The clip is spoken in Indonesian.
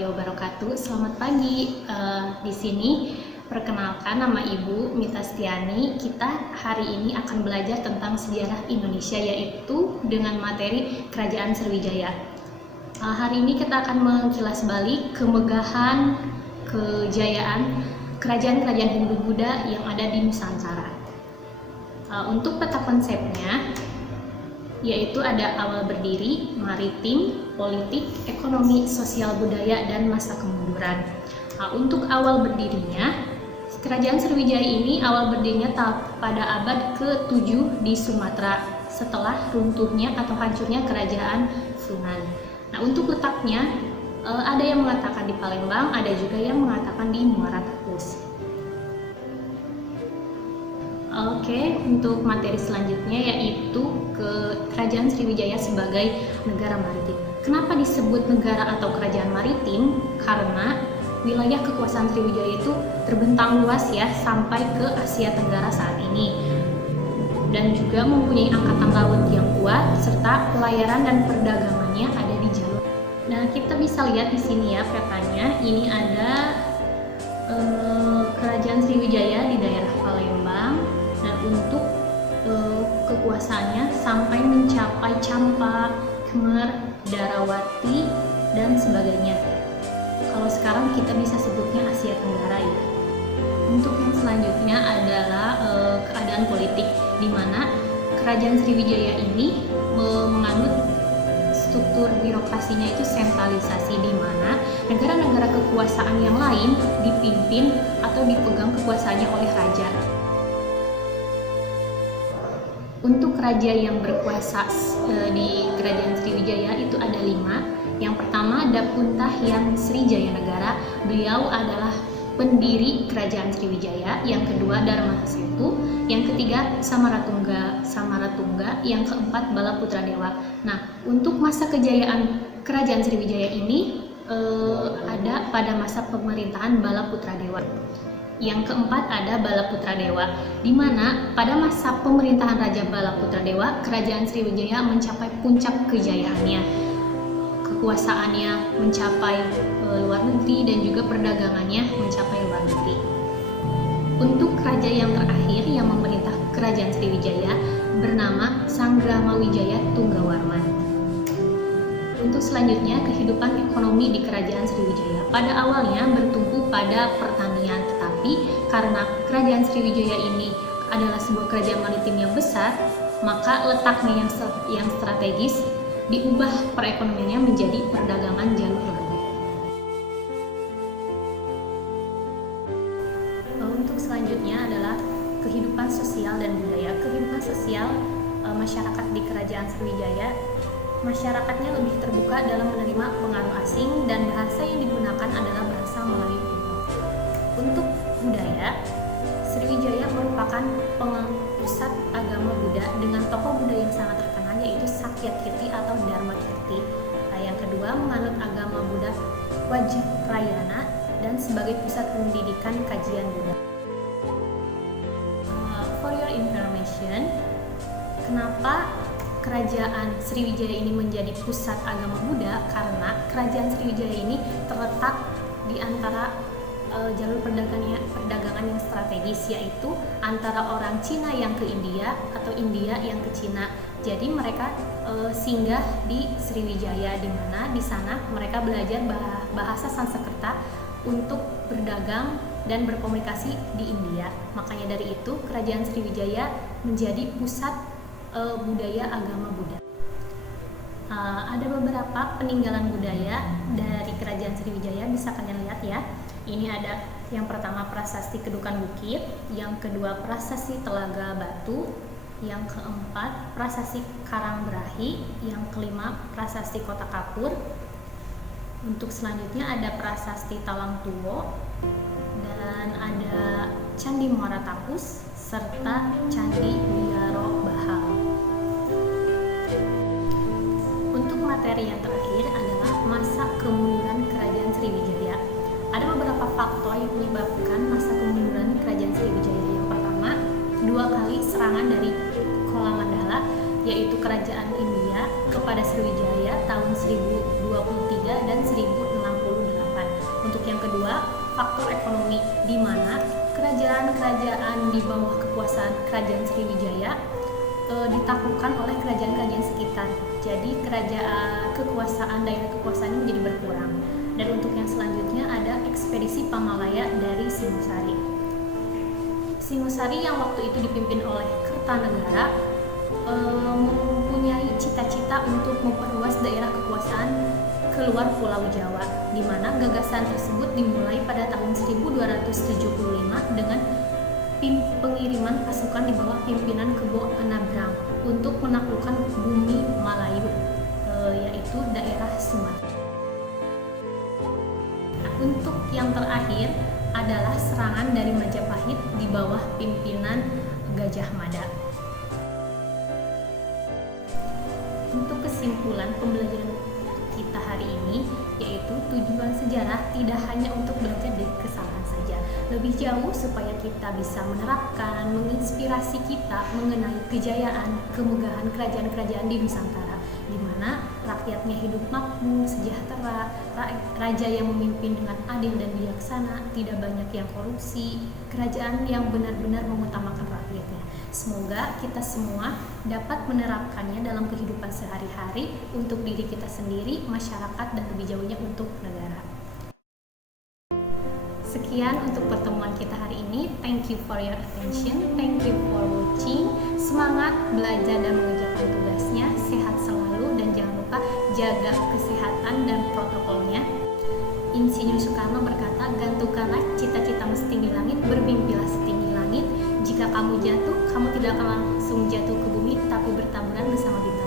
warahmatullahi wabarakatuh. Selamat pagi. Di sini perkenalkan, nama Ibu Mita Stiani. Kita hari ini akan belajar tentang sejarah Indonesia, yaitu dengan materi Kerajaan Sriwijaya. Hari ini kita akan mengilas balik kemegahan, kejayaan kerajaan-kerajaan Hindu-Buddha yang ada di Nusantara. Untuk peta konsepnya, yaitu ada awal berdiri, maritim, politik, ekonomi, sosial budaya, dan masa kemunduran. Untuk awal berdirinya, Kerajaan Sriwijaya ini awal berdirinya pada abad ke-7 di Sumatera setelah runtuhnya atau hancurnya Kerajaan Sunan. Nah, untuk letaknya ada yang mengatakan di Palembang, ada juga yang mengatakan di Muara Takus. Oke, untuk materi selanjutnya yaitu Kerajaan Sriwijaya sebagai negara maritim. Kenapa disebut negara atau kerajaan maritim? Karena wilayah kekuasaan Sriwijaya itu terbentang luas ya sampai ke Asia Tenggara saat ini, dan juga mempunyai angkatan laut yang kuat serta pelayaran dan perdagangannya ada di jalur. Nah, kita bisa lihat di sini ya petanya. Ini ada Kerajaan Sriwijaya di daerah Palembang. Dan untuk kekuasaannya sampai mencapai Campa, Khmer, Darawati, dan sebagainya. Kalau sekarang kita bisa sebutnya Asia Tenggara ya. Untuk yang selanjutnya adalah keadaan politik, di mana Kerajaan Sriwijaya ini menganut struktur birokrasinya itu sentralisasi, di mana negara-negara kekuasaan yang lain dipimpin atau dipegang kekuasaannya oleh raja. Untuk raja yang berkuasa di Kerajaan Sriwijaya itu ada 5. Yang pertama ada Puntah Hyang Srijayanegara, beliau adalah pendiri Kerajaan Sriwijaya. Yang kedua Dharmasetu, yang ketiga Samaratungga, yang keempat Balaputradewa. Nah, untuk masa kejayaan Kerajaan Sriwijaya ini ada pada masa pemerintahan Balaputradewa. Yang keempat ada Balaputradewa, di mana pada masa pemerintahan Raja Balaputradewa, Kerajaan Sriwijaya mencapai puncak kejayaannya. Kekuasaannya mencapai luar negeri dan juga perdagangannya mencapai luar negeri. Untuk raja yang terakhir yang memerintah Kerajaan Sriwijaya bernama Sangramawijaya Tunggawarman. Untuk selanjutnya, kehidupan ekonomi di Kerajaan Sriwijaya pada awalnya bertumpu pada pertanian, tetapi karena Kerajaan Sriwijaya ini adalah sebuah kerajaan maritim yang besar, maka letaknya yang strategis diubah perekonomiannya menjadi perdagangan jalur laut. Untuk selanjutnya adalah kehidupan sosial dan budaya. Kehidupan sosial masyarakat di Kerajaan Sriwijaya, masyarakatnya lebih terbuka dalam menerima pengaruh asing dan bahasa yang digunakan adalah bahasa Melayu kuno. Untuk budaya, Sriwijaya merupakan pusat agama Buddha dengan tokoh Buddha yang sangat terkenal yaitu Sakyakirti atau Dharmakirti. Nah, yang kedua menganut agama Buddha Vajrayana dan sebagai pusat pendidikan kajian Buddha. For your information, kenapa Kerajaan Sriwijaya ini menjadi pusat agama Buddha? Karena Kerajaan Sriwijaya ini terletak di antara jalur perdagangan yang strategis, yaitu antara orang Cina yang ke India atau India yang ke Cina. Jadi mereka singgah di Sriwijaya, di mana di sana mereka belajar bahasa Sanskerta untuk berdagang dan berkomunikasi di India. Makanya dari itu Kerajaan Sriwijaya menjadi pusat budaya agama Buddha. Ada beberapa peninggalan budaya dari Kerajaan Sriwijaya, bisa kalian lihat ya. Ini ada yang pertama Prasasti Kedukan Bukit, yang kedua Prasasti Telaga Batu, yang keempat Prasasti Karangberahi, yang kelima Prasasti Kota Kapur. Untuk selanjutnya ada Prasasti Talang Tuwo, dan ada Candi Muara Takus serta Candi Biaro Bahal. Untuk materi yang terakhir adalah masa kemunduran Kerajaan Sriwijaya. Ada beberapa faktor yang menyebabkan masa kemunduran Kerajaan Sriwijaya. Yang pertama, 2 kali serangan dari Kola Mandala, yaitu Kerajaan India kepada Sriwijaya tahun 1023 dan 1068. kedua, faktor ekonomi, di mana kerajaan-kerajaan di bawah kekuasaan Kerajaan Sriwijaya ditaklukkan oleh kerajaan-kerajaan sekitar. Jadi kekuasaan daerah kekuasaan ini menjadi berkurang. Dan untuk yang selanjutnya ada ekspedisi Pamalaya dari Singosari. Singosari yang waktu itu dipimpin oleh Kertanegara mempunyai cita-cita untuk memperluas daerah kekuasaan keluar Pulau Jawa, di mana gagasan tersebut dimulai pada tahun 1275 dengan pengiriman pasukan di bawah pimpinan Kebo Anabrang untuk menaklukkan bumi Malayu, yaitu daerah Sumatera. Nah, untuk yang terakhir adalah serangan dari Majapahit di bawah pimpinan Gajah Mada. Untuk kesimpulan pembelajaran kita hari ini, yaitu tujuan sejarah tidak hanya untuk belajar dari kesalahan saja, lebih jauh supaya kita bisa menerapkan, menginspirasi kita mengenai kejayaan, kemegahan kerajaan-kerajaan di Nusantara, di mana rakyatnya hidup makmur, sejahtera, raja yang memimpin dengan adil dan bijaksana, tidak banyak yang korupsi, kerajaan yang benar-benar mengutamakan rakyatnya. Semoga kita semua dapat menerapkannya dalam kehidupan sehari-hari untuk diri kita sendiri, masyarakat, dan lebih jauhnya untuk negara. Sekian untuk pertemuan kita hari ini. Thank you for your attention. Thank you for watching. Semangat belajar dan mengerjakan tugasnya. Sehat selalu dan jangan lupa jaga kesehatan dan protokolnya. Insinyur Soekarno berkata, gantungkanlah cita-citamu setinggi langit, bermimpilah setinggi langit. Jika kamu jatuh, kamu tidak akan langsung jatuh ke bumi, tapi bertaburan bersama bintang.